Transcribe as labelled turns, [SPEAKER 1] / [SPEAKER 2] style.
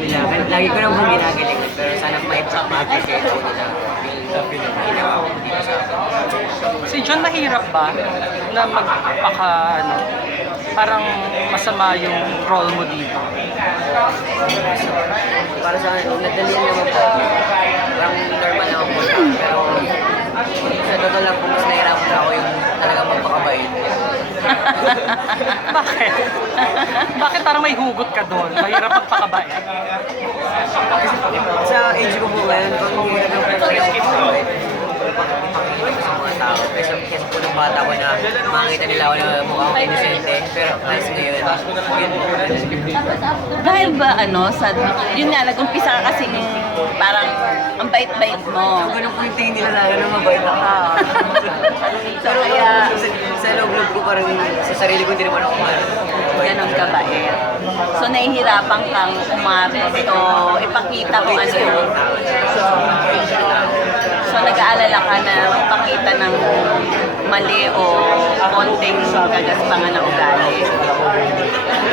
[SPEAKER 1] nila. Lagi ko naman ginagalingan, pero sana maipapagay ko nila yung ginawa ko dito sa akin.
[SPEAKER 2] Si John, mahirap ba na ano, parang masama yung role mo dito?
[SPEAKER 1] Para sa akin, nadalian naman po. Parang normal naman po. Pero sa totoo lang po, mas nahirapan ako yung talagang magpakabait.
[SPEAKER 2] Bakit? Bakit parang may hugot ka doon? Mahirap magpakabait.
[SPEAKER 1] Sa age ko po ngayon, pag hindi na lang po kayo magpakabait, pakikita ko sa mga tao. Kasi po ng bata ko na makikita nila ako na mukha akong inosente. Pero alas ngayon, yun.
[SPEAKER 3] Dahil ba ano, yun nga, nag-umpisa ka kasing parang ang bait-bait mo.
[SPEAKER 1] So, ganun po yung tingin nila sa akin na mabait ako. Pero kaya, sa loob-loob ko parang sa sarili ko hindi naman ako mahal.
[SPEAKER 3] Ganon ka bait. So, nahihirapan kang umarte o ipakita kung ano yun. So, nag-aalala ka na ipakita ng mali o konting kagaspangan na ugali.